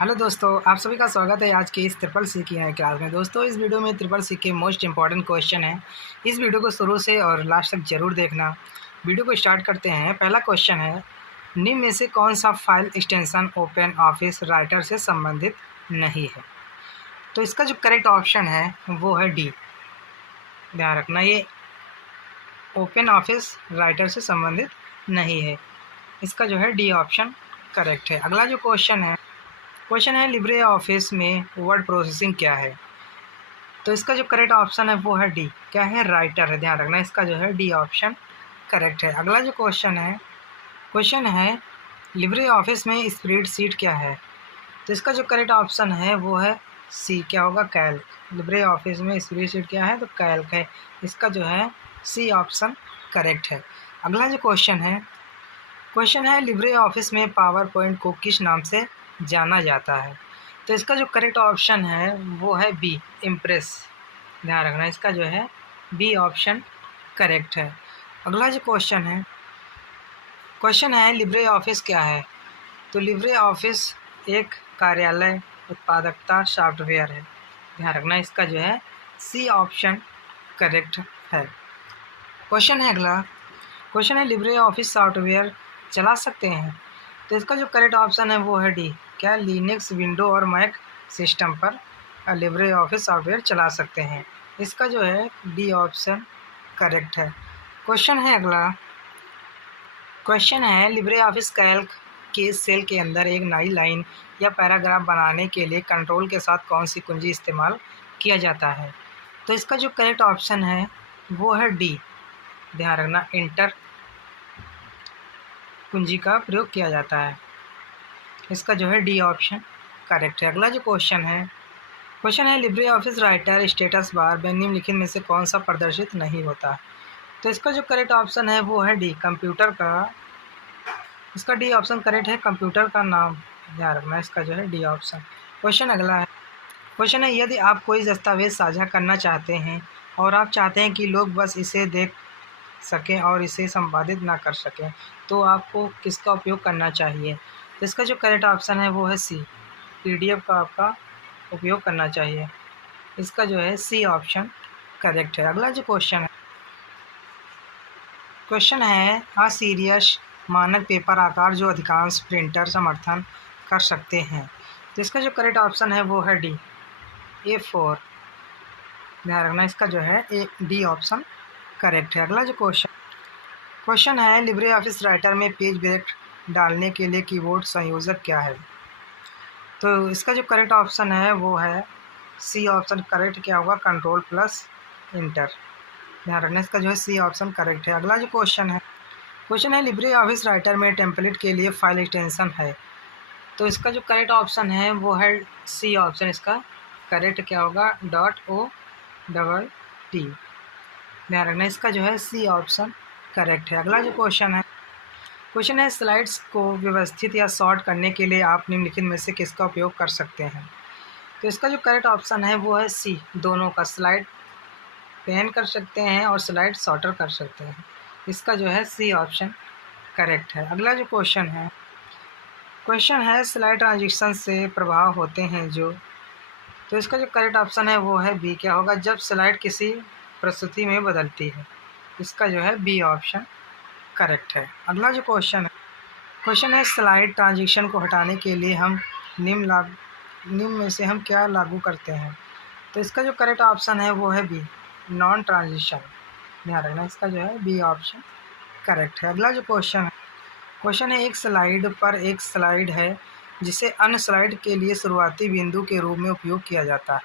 Hello दोस्तों, आप सभी का स्वागत है आज की इस ट्रिपल सी की नई क्लास में। दोस्तों, इस वीडियो में ट्रिपल सी के मोस्ट इंपॉर्टेंट क्वेश्चन है। इस वीडियो को शुरू से और लास्ट तक जरूर देखना। वीडियो को स्टार्ट करते हैं। पहला क्वेश्चन है, निम्न में से कौन सा file extension open office writer से संबंधित नहीं है? तो इसका जो करेक्ट ऑप्शन है वो है डी। ध्यान रखना, ये ओपन ऑफिस राइटर से संबंधित नहीं है। इसका जो है डी ऑप्शन करेक्ट है। अगला जो क्वेश्चन है लिब्रे ऑफिस में वर्ड प्रोसेसिंग क्या है? तो इसका जो करेक्ट ऑप्शन है वो है डी। क्या है? राइटर है। ध्यान रखना, इसका जो है डी ऑप्शन करेक्ट है। अगला जो क्वेश्चन है लिब्रे ऑफिस में स्प्रेडशीट क्या है? तो इसका जो करेक्ट ऑप्शन है वो है सी। क्या होगा? कैल्क। लिब्रे ऑफिस में स्प्रेडशीट क्या है? तो कैल्क है। इसका जो है सी ऑप्शन करेक्ट है। अगला जो क्वेश्चन है लिब्रे ऑफिस में पावर पॉइंट को किस नाम से जाना जाता है? तो इसका जो करेक्ट ऑप्शन है वो है बी, इम्प्रेस। ध्यान रखना, इसका जो है बी ऑप्शन करेक्ट है। अगला जो क्वेश्चन है लिब्रे ऑफिस क्या है? तो लिब्रे ऑफिस एक कार्यालय उत्पादकता सॉफ्टवेयर है। ध्यान रखना, इसका जो है सी ऑप्शन करेक्ट है। क्वेश्चन है लिब्रे ऑफिस सॉफ्टवेयर चला सकते हैं? तो इसका जो करेक्ट ऑप्शन है वो है डी। क्या लिनक्स, विंडो और मैक सिस्टम पर लिब्रे ऑफिस सॉफ्टवेयर चला सकते हैं? इसका जो है डी ऑप्शन करेक्ट है। क्वेश्चन है लिब्रे ऑफिस कैल्क के सेल के अंदर एक नई लाइन या पैराग्राफ बनाने के लिए कंट्रोल के साथ कौन सी कुंजी इस्तेमाल किया जाता है? तो इसका जो करेक्ट ऑप्शन है वो है डी। ध्यान रखना, इंटर कुंजी का प्रयोग किया जाता है। इसका जो है डी ऑप्शन करेक्ट है। अगला जो क्वेश्चन है Libre office writer status bar में निम्नलिखित में से कौन सा प्रदर्शित नहीं होता? तो इसका जो करेक्ट ऑप्शन है वो है डी, कंप्यूटर का। इसका डी ऑप्शन करेक्ट है, कंप्यूटर का नाम। ध्यान रखना, इसका जो है डी ऑप्शन। क्वेश्चन है यदि आप कोई दस्तावेज साझा करना चाहते हैं और आप चाहते हैं कि लोग बस इसे देख सकें और इसे संपादित ना कर सकें, तो आपको किसका उपयोग करना चाहिए? तो इसका जो करेक्ट ऑप्शन है वो है सी, पीडीएफ का आपका उपयोग करना चाहिए। इसका जो है सी ऑप्शन करेक्ट है। अगला जो क्वेश्चन है असीरियस मानक पेपर आकार जो अधिकांश प्रिंटर समर्थन कर सकते हैं। तो इसका जो करेक्ट ऑप्शन है वो है डी, A4। ध्यान रखना, इसका जो है डी ऑप्शन करेक्ट है। अगला जो क्वेश्चन है लिब्रे ऑफिस राइटर में पेज ब्रेक डालने के लिए कीबोर्ड संयोजक क्या है? तो इसका जो करेक्ट ऑप्शन है वो है सी ऑप्शन करेक्ट। क्या होगा? Control plus inter. ध्यान रखना, इसका जो है सी ऑप्शन करेक्ट है। अगला जो क्वेश्चन है लिब्रे ऑफिस राइटर में टेम्पलेट के लिए फाइल एक्सटेंशन है। तो इसका जो करेक्ट ऑप्शन है वो है सी ऑप्शन। इसका करेक्ट क्या होगा? .OTT। ध्यान रखना, इसका जो है सी ऑप्शन करेक्ट है। अगला जो क्वेश्चन है स्लाइड्स को व्यवस्थित या शॉर्ट करने के लिए आप निम्नलिखित में से किसका उपयोग कर सकते हैं? तो इसका जो करेक्ट ऑप्शन है वो है सी, दोनों का। स्लाइड पेन कर सकते हैं और स्लाइड शॉर्टर कर सकते हैं। इसका जो है सी ऑप्शन करेक्ट है। अगला जो क्वेश्चन है स्लाइड ट्रांजिशन से प्रभाव होते हैं जो। तो इसका जो करेक्ट ऑप्शन है वो है बी। क्या होगा? जब स्लाइड किसी प्रस्तुति में बदलती है। इसका जो है बी ऑप्शन करेक्ट है। अगला जो क्वेश्चन है स्लाइड ट्रांजिशन को हटाने के लिए हम निम्न में से हम क्या लागू करते हैं? तो इसका जो करेक्ट ऑप्शन है वो है बी, नॉन ट्रांजिशन। ध्यान रखना, इसका जो है बी ऑप्शन करेक्ट है। अगला जो क्वेश्चन है एक स्लाइड पर एक स्लाइड है जिसे अन्य स्लाइड के लिए शुरुआती बिंदु के रूप में उपयोग किया जाता है,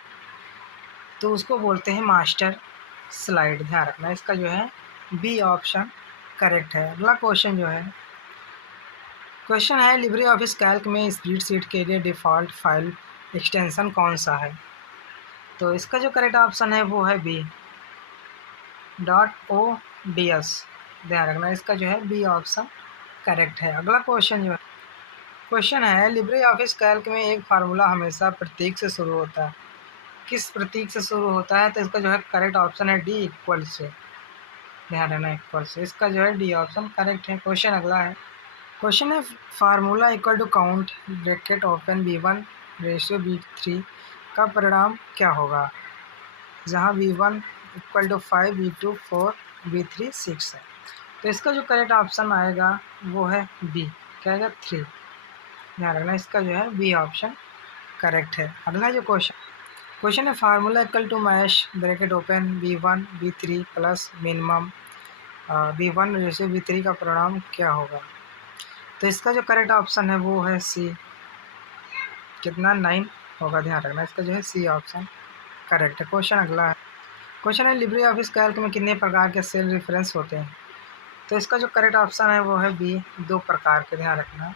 तो उसको बोलते हैं मास्टर स्लाइड। ध्यान रखना, इसका जो है बी ऑप्शन करेक्ट है। अगला क्वेश्चन है लिब्रे ऑफिस कैल्क में स्प्रेडशीट के लिए डिफ़ॉल्ट फाइल एक्सटेंशन कौन सा है? तो इसका जो करेक्ट ऑप्शन है वो है बी, .ODS। ध्यान रखना, इसका जो है बी ऑप्शन करेक्ट है। अगला क्वेश्चन है लिब्रे ऑफिस कैल्क में एक फार्मूला हमेशा प्रतीक से शुरू होता है। किस प्रतीक से शुरू होता है? तो इसका जो है करेक्ट ऑप्शन है डी, इक्वल से। ध्यान रखना, इक्वल से। इसका जो है डी ऑप्शन करेक्ट है। क्वेश्चन है formula equal to count bracket open V1 ratio V3 का परिणाम क्या होगा, जहाँ V1 equal to 5, V2 4, V3 6 है। तो इसका जो करेक्ट ऑप्शन आएगा वो है बी, क्या आएगा 3। ध्यान रखना, इसका जो है बी ऑप्शन करेक्ट है। अगला जो क्वेश्चन है, formula equal to max bracket open V1 V3 plus minimum V1 ratio V3 का परिणाम क्या होगा। तो इसका जो करेक्ट ऑप्शन है वो है सी, कितना 9 होगा। ध्यान रखना, इसका जो है सी ऑप्शन करेक्ट है। क्वेश्चन अगला है, क्वेश्चन है लिब्रे ऑफिस कैल्क में कितने प्रकार के सेल रेफरेंस होते हैं। तो इसका जो करेक्ट ऑप्शन है वो है बी, 2 प्रकार के। ध्यान रखना,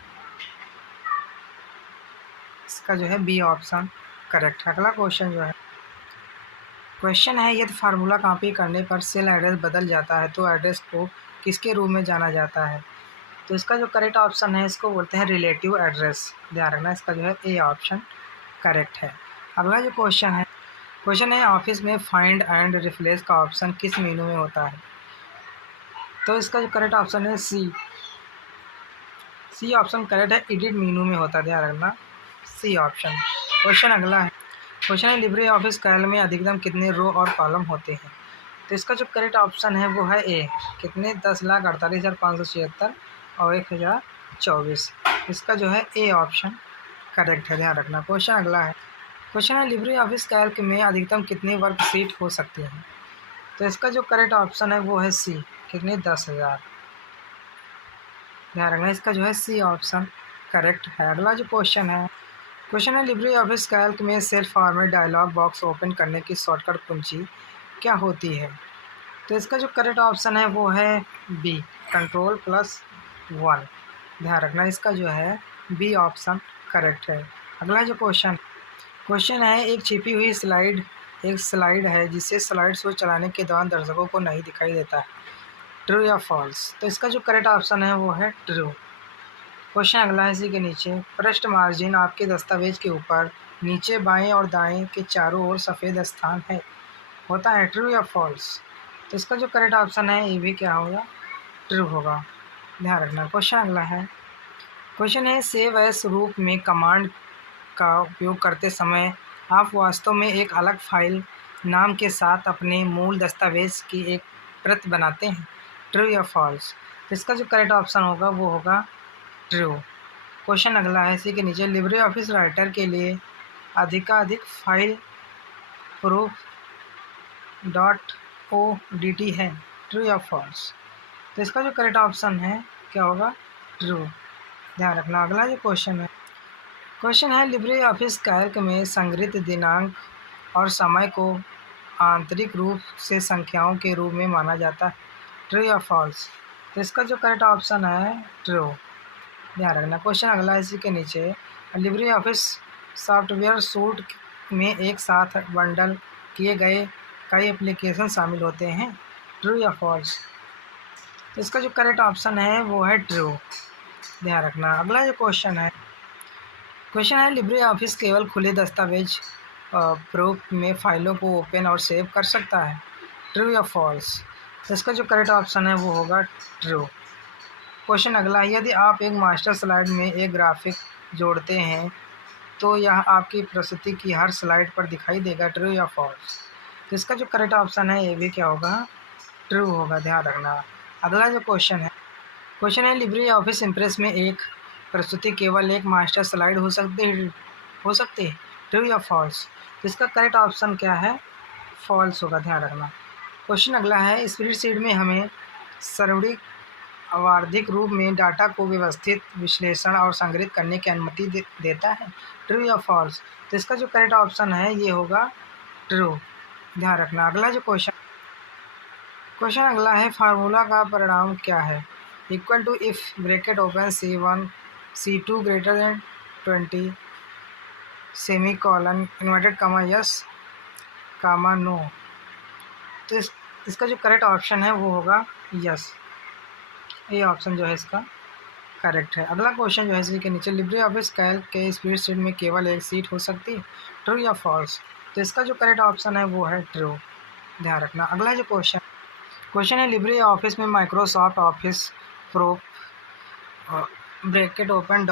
इसका जो है बी ऑप्शन करेक्ट है। अगला क्वेश्चन है यदि फार्मूला कॉपी करने पर सेल एड्रेस बदल जाता है तो एड्रेस को किसके रूप में जाना जाता है। तो इसका जो करेक्ट ऑप्शन है इसको बोलते हैं रिलेटिव एड्रेस। ध्यान रखना, इसका जो है ए ऑप्शन करेक्ट है। अगला जो क्वेश्चन है ऑफिस में फाइंड एंड रिप्लेस का ऑप्शन किस मेनू में होता है। तो इसका जो करेक्ट ऑप्शन है सी ऑप्शन करेक्ट है, एडिट मेनू में होता है। ध्यान रखना, सी ऑप्शन। क्वेश्चन अगला है, क्वेश्चन है लिब्रे ऑफिस कैल्क में अधिकतम कितने रो और कॉलम होते हैं। तो इसका जो करेक्ट ऑप्शन है वो है ए, कितने 10,48,576 और 1024। इसका जो है ए ऑप्शन करेक्ट है। ध्यान रखना। क्वेश्चन अगला है, क्वेश्चन है लिब्रे ऑफिस कैल्क में अधिकतम कितने वर्कशीट हो सकती हैं। तो इसका जो करेक्ट ऑप्शन है वो है सी, कितने 10,000। ध्यान रखना, इसका जो है सी ऑप्शन करेक्ट है। अगला जो क्वेश्चन है लिब्रे ऑफिस कैल्क में cell format dialog box open करने की शॉर्टकट कुंजी क्या होती है। तो इसका जो करेक्ट ऑप्शन है वो है बी, Ctrl+1। ध्यान रखना, इसका जो है बी ऑप्शन करेक्ट है। अगला जो क्वेश्चन है एक छिपी हुई एक स्लाइड है जिसे स्लाइड शो चलाने के दौरान दर्शकों को नहीं दिखाई देता है, ट्रू या फॉल्स। तो इसका जो करेक्ट ऑप्शन है वो है ट्रू। क्वेश्चन अगला है, इसी के नीचे पृष्ठ मार्जिन आपके दस्तावेज के ऊपर नीचे बाएं और दाएं के चारों ओर सफ़ेद स्थान है, होता है, ट्रू या फॉल्स। तो इसका जो करेक्ट ऑप्शन है ये भी क्या होगा, ट्रू होगा। ध्यान रखना। क्वेश्चन अगला है, क्वेश्चन है सेव एस रूप में कमांड का उपयोग करते समय आप वास्तव में एक अलग फाइल नाम के साथ अपने मूल दस्तावेज की एक प्रत बनाते हैं, ट्रू या फॉल्स। तो इसका जो करेक्ट ऑप्शन होगा वो होगा ट्रू। क्वेश्चन अगला है, इसी के नीचे लिब्रे ऑफिस राइटर के लिए अधिकाधिक फाइल प्रूफ .odt है, ट्रू या फॉल्स। तो इसका जो करेक्ट ऑप्शन है क्या होगा, ट्रू। ध्यान रखना। अगला जो क्वेश्चन है लिब्रे ऑफिस कैल्क में संग्रहित दिनांक और समय को आंतरिक रूप से संख्याओं के रूप में माना जाता है, ट्रू या फॉल्स। तो इसका जो करेक्ट ऑप्शन है ट्रू। ध्यान रखना। क्वेश्चन अगला है, इसी के नीचे लिब्रे ऑफिस सॉफ्टवेयर सूट में एक साथ बंडल किए गए कई एप्लीकेशन शामिल होते हैं, ट्रू या फॉल्स। तो इसका जो करेक्ट ऑप्शन है वो है ट्रू। ध्यान रखना। अगला जो क्वेश्चन है लिब्रे ऑफिस केवल खुले दस्तावेज प्रूफ में फाइलों को ओपन और सेव कर सकता है, ट्रू या फॉल्स। तो इसका जो करेक्ट ऑप्शन है वो होगा ट्रू। क्वेश्चन अगला है, यदि आप एक मास्टर स्लाइड में एक ग्राफिक जोड़ते हैं तो यह आपकी प्रस्तुति की हर स्लाइड पर दिखाई देगा, ट्रू या फॉल्स। तो इसका जो करेक्ट ऑप्शन है ये भी क्या होगा, ट्रू होगा। ध्यान रखना। अगला जो क्वेश्चन है लिब्रे ऑफिस इम्प्रेस में एक प्रस्तुति केवल एक मास्टर स्लाइड हो सकती है, ट्रू या फॉल्स। तो इसका करेक्ट ऑप्शन क्या है, फॉल्स होगा। ध्यान रखना। क्वेश्चन अगला है, स्प्रेडशीट में हमें सर्वणिक आवर्धिक रूप में डाटा को व्यवस्थित विश्लेषण और संग्रहित करने की अनुमति देता है, ट्रू या फॉल्स। तो इसका जो करेक्ट ऑप्शन है ये होगा ट्रू। ध्यान रखना। अगला जो क्वेश्चन अगला है, फार्मूला का परिणाम क्या है, equal to if bracket open C1 C2 greater than 20 semicolon inverted comma yes comma no. तो इसका जो करेक्ट ऑप्शन है वो होगा यस, ये ऑप्शन जो है इसका करेक्ट है। अगला क्वेश्चन जो है इसी के नीचे लिब्रे ऑफिस कैल्क के स्प्रेडशीट में केवल एक सीट हो सकती है, ट्रू या फॉल्स। तो इसका जो करेक्ट ऑप्शन है वो है ट्रू। ध्यान रखना। अगला जो क्वेश्चन है लिब्रे ऑफिस में Microsoft office pro bracket open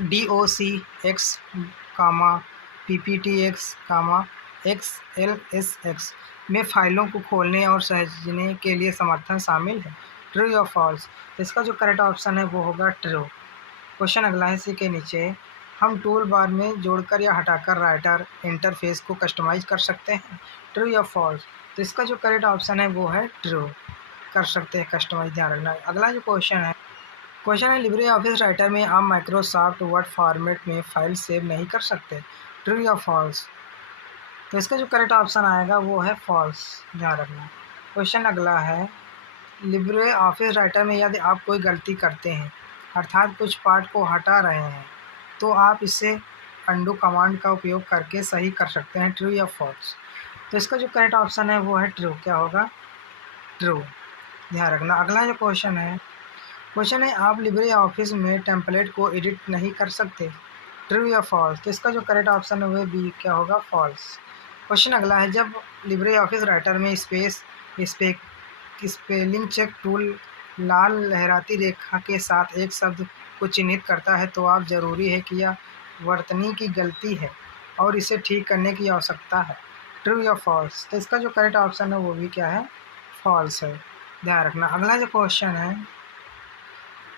.docx कामा PPTX कामा XLSX में फाइलों को खोलने और सहेजने के लिए समर्थन शामिल है। ट्रू या फॉल्स? तो इसका जो करेक्ट ऑप्शन है वो होगा ट्रू। क्वेश्चन अगला है इसी के नीचे, हम टूल बार में जोड़कर या हटाकर राइटर इंटरफेस को कस्टमाइज कर सकते हैं। ट्रू या फॉल्स? तो इसका जो करेक्ट ऑप्शन है वो है ट्रू, कर सकते हैं कस्टमाइज, ध्यान रखना। अगला जो क्वेश्चन है लिब्रे ऑफिस राइटर में आप माइक्रोसॉफ्ट वर्ड फॉर्मेट में फाइल सेव नहीं कर सकते। ट्रू या फॉल्स? तो इसका जो करेक्ट ऑप्शन आएगा वो है फॉल्स, ध्यान रखना। क्वेश्चन अगला है, लिब्रे ऑफिस राइटर में यदि आप कोई गलती करते हैं अर्थात कुछ पार्ट को हटा रहे हैं तो आप इसे अंडू कमांड का उपयोग करके सही कर सकते हैं। ट्रू या फॉल्स? तो इसका जो करेक्ट ऑप्शन है वो है ट्रू। क्या होगा? ट्रू, ध्यान रखना। अगला जो क्वेश्चन है आप लिब्रे ऑफिस में टेम्पलेट को एडिट नहीं कर सकते। ट्रू या फॉल्स? तो इसका जो करेक्ट ऑप्शन है वो बी, क्या होगा? फॉल्स। क्वेश्चन अगला है, जब लिब्रे ऑफिस राइटर में स्पेलिंग चेक टूल लाल लहराती रेखा के साथ एक शब्द को चिन्हित करता है तो आप ज़रूरी है कि यह वर्तनी की गलती है और इसे ठीक करने की आवश्यकता है। ट्रू या फॉल्स? तो इसका जो करेक्ट ऑप्शन है वो भी क्या है? फॉल्स है, ध्यान रखना। अगला जो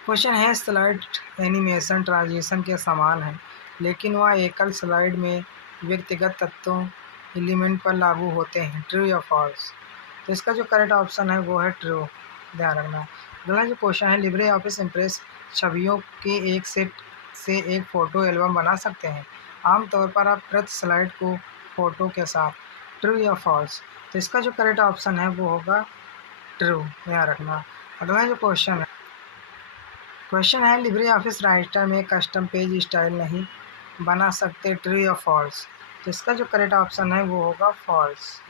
क्वेश्चन है स्लाइड एनिमेशन ट्रांजिशन के समान है लेकिन वह एकल स्लाइड में व्यक्तिगत तत्वों एलिमेंट पर लागू होते हैं। ट्रू या फॉल्स? तो इसका जो करेक्ट ऑप्शन है वो है ट्रू, ध्यान रखना। अगला जो क्वेश्चन है, लिब्रे ऑफिस इम्प्रेस छवियों के एक सेट से एक फ़ोटो एल्बम बना सकते हैं। आमतौर पर आप प्रति स्लाइड को फ़ोटो के साथ। ट्रू या फॉल्स? तो इसका जो करेक्ट ऑप्शन है वो होगा ट्रू, ध्यान रखना। अगला जो क्वेश्चन है लिब्रे ऑफिस राइटर में कस्टम पेज स्टाइल नहीं बना सकते। ट्रू या फॉल्स? तो इसका जो करेक्ट ऑप्शन है वो होगा फॉल्स।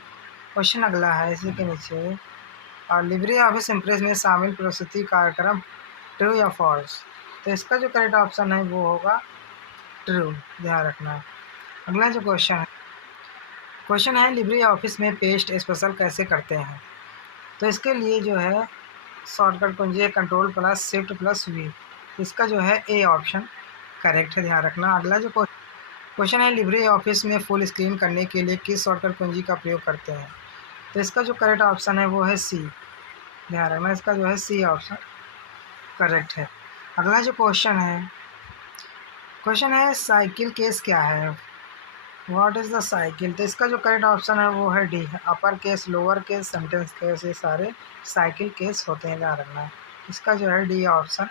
क्वेश्चन अगला है इसी के नीचे, और लिब्रे ऑफिस इम्प्रेस में शामिल प्रस्तुति कार्यक्रम। ट्रू या फॉल्स? तो इसका जो करेक्ट ऑप्शन है वो होगा ट्रू, ध्यान रखना। अगला जो क्वेश्चन है लिब्रे ऑफिस में पेस्ट स्पेशल कैसे करते हैं। तो इसके लिए जो है शॉर्टकट कुंजी है Ctrl+Shift+V। इसका जो है ए ऑप्शन करेक्ट है, ध्यान रखना। अगला जो क्वेश्चन है लिब्रे ऑफिस में फुल स्क्रीन करने के लिए किस शॉर्टकट कुंजी का प्रयोग करते हैं। तो इसका जो करेक्ट ऑप्शन है वो है सी, ध्यान रखना। इसका जो है सी ऑप्शन करेक्ट है। अगला जो क्वेश्चन है साइकिल केस क्या है। What is the cycle? तो इसका जो करेक्ट ऑप्शन है वो है D, upper case, lower case, sentence case, ये सारे साइकिल केस होते हैं, ध्यान रखना। इसका जो है डी ऑप्शन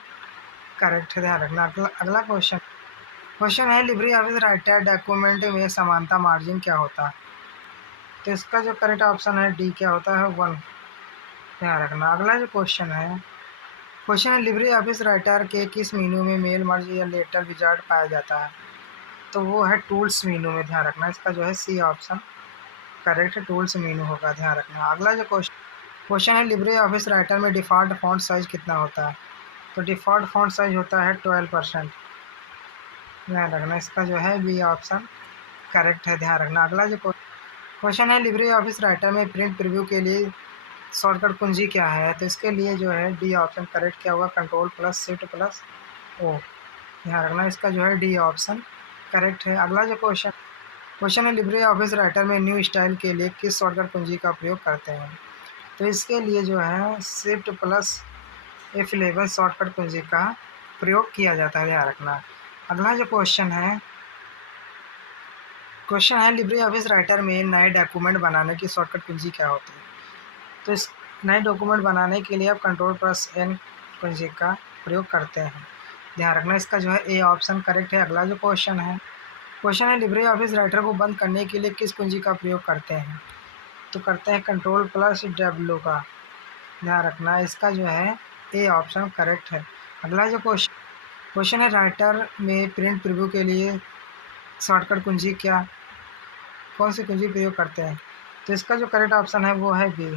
करेक्ट है, ध्यान रखना। अगला क्वेश्चन है लिब्रे ऑफिस राइटर डॉक्यूमेंट में समानता मार्जिन क्या होता है। तो इसका जो करेक्ट ऑप्शन है डी, क्या होता है? 1, ध्यान रखना। अगला जो क्वेश्चन है लिब्रे ऑफिस राइटर के किस मेनू में मेल मर्ज या लेटर विजार्ड पाया जाता है। तो वो है टूल्स मेनू में, ध्यान रखना। इसका जो है सी ऑप्शन करेक्ट है, टूल्स मेनू होगा, ध्यान रखना। अगला जो क्वेश्चन है लिब्रे ऑफिस राइटर में डिफ़ॉल्ट फॉन्ट साइज़ कितना होता है। तो डिफ़ॉल्ट फॉन्ट साइज़ होता है 12%, ध्यान रखना। इसका जो है बी ऑप्शन करेक्ट है, ध्यान रखना। अगला जो क्वेश्चन है लिब्रे ऑफिस राइटर में प्रिंट प्रीव्यू के लिए शॉर्टकट कुंजी क्या है। तो इसके लिए जो है डी ऑप्शन करेक्ट, क्या होगा? Ctrl+Shift+O, ध्यान रखना। इसका जो है डी ऑप्शन करेक्ट है। अगला जो क्वेश्चन है लिब्रे ऑफिस राइटर में न्यू स्टाइल के लिए किस शॉर्टकट कुंजी का प्रयोग करते हैं। तो इसके लिए जो है Shift+F11 शॉर्टकट कुंजी का प्रयोग किया जाता है, ध्यान रखना। अगला जो क्वेश्चन है लिब्रे ऑफिस राइटर में नए डॉक्यूमेंट बनाने की शॉर्टकट कुंजी क्या होती है। तो इस नए डॉक्यूमेंट बनाने के लिए आप Ctrl+N कुंजी का प्रयोग करते हैं, ध्यान रखना। इसका जो है ए ऑप्शन करेक्ट है। अगला जो क्वेश्चन है लिब्रे ऑफिस राइटर को बंद करने के लिए किस कुंजी का प्रयोग करते हैं। तो करते हैं Ctrl+W का, ध्यान रखना। इसका जो है ए ऑप्शन करेक्ट है। अगला जो क्वेश्चन है राइटर में प्रिंट प्रीव्यू के लिए शॉर्टकट कुंजी कौन सी कुंजी प्रयोग करते हैं। तो इसका जो करेक्ट ऑप्शन है वो है बी।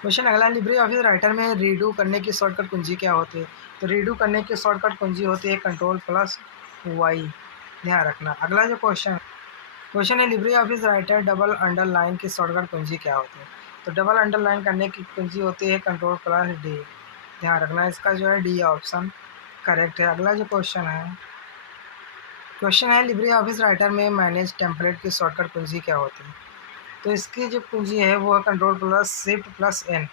क्वेश्चन अगला, लिब्रे ऑफिस राइटर में रीडू करने की शॉर्टकट कुंजी क्या होती है। तो रीडू करने की शॉर्टकट कुंजी होती है Ctrl+Y, ध्यान रखना। अगला जो क्वेश्चन है Libre office writer double underline की शॉर्टकट कुंजी क्या होती है। तो डबल अंडरलाइन करने की कुंजी होती है Ctrl+D, ध्यान रखना। इसका जो है डी ऑप्शन करेक्ट है। अगला जो क्वेश्चन क्वेश्चन है लिब्रे ऑफिस राइटर में मैनेज टेम्पलेट की शॉर्टकट कुंजी क्या होती है? तो इसकी जो कुंजी है वो है control plus shift plus N.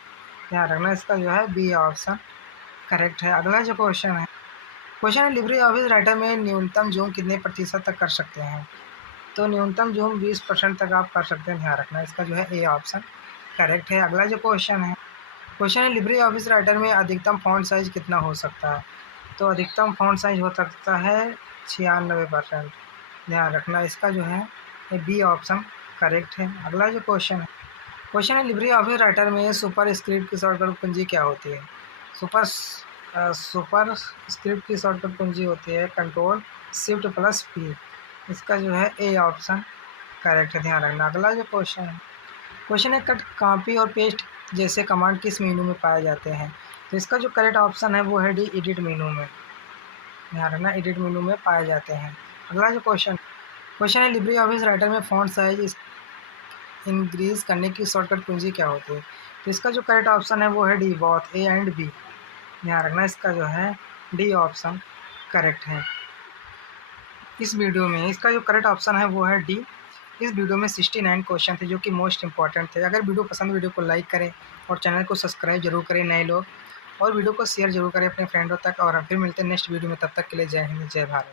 ध्यान रखना, इसका जो है बी ऑप्शन करेक्ट है। अगला जो क्वेश्चन है लिब्रे ऑफिस राइटर में न्यूनतम जूम कितने प्रतिशत तक कर सकते हैं? तो न्यूनतम जूम 20% तक आप कर सकते हैं। ध्यान रखना, इसका जो है ए ऑप्शन करेक्ट है। अगला जो क्वेश्चन है लिब्रे ऑफिस राइटर में अधिकतम फॉन्ट साइज कितना हो सकता है? तो अधिकतम फॉन्ट साइज हो सकता है 96%। ध्यान रखना, इसका जो है बी ऑप्शन करेक्ट है। अगला जो क्वेश्चन है लिब्रे ऑफिस राइटर में सुपर स्क्रिप्ट की शॉर्टकट कुंजी क्या होती है? सुपर स्क्रिप्ट की शॉर्टकट कुंजी होती है कंट्रोल शिफ्ट प्लस पी। इसका जो है ए ऑप्शन करेक्ट है। ध्यान रखना। अगला जो क्वेश्चन है कट कॉपी और पेस्ट जैसे कमांड किस मेनू में पाए जाते हैं? तो इसका जो करेक्ट ऑप्शन है वो है डी एडिट मेनू में। ध्यान रखना, एडिट मेनू में पाए जाते हैं। अगला जो क्वेश्चन है लिब्रे ऑफिस राइटर में फॉन्ट साइज इंक्रीज करने की शॉर्टकट कुंजी क्या होती है? तो इसका जो करेक्ट ऑप्शन है वो है D both A and B. ध्यान रखना, इसका जो है डी ऑप्शन करेक्ट है। इस वीडियो में इसका जो करेक्ट ऑप्शन है वो है डी। इस वीडियो में 69 क्वेश्चन थे जो कि मोस्ट इंपॉर्टेंट थे। अगर वीडियो पसंद, वीडियो को लाइक करें और चैनल को सब्सक्राइब जरूर करें नए लोग, और वीडियो को शेयर जरूर करें अपने फ्रेंडों तक। और फिर मिलते हैं नेक्स्ट वीडियो में, तब तक के लिए जय हिंद, जय भारत।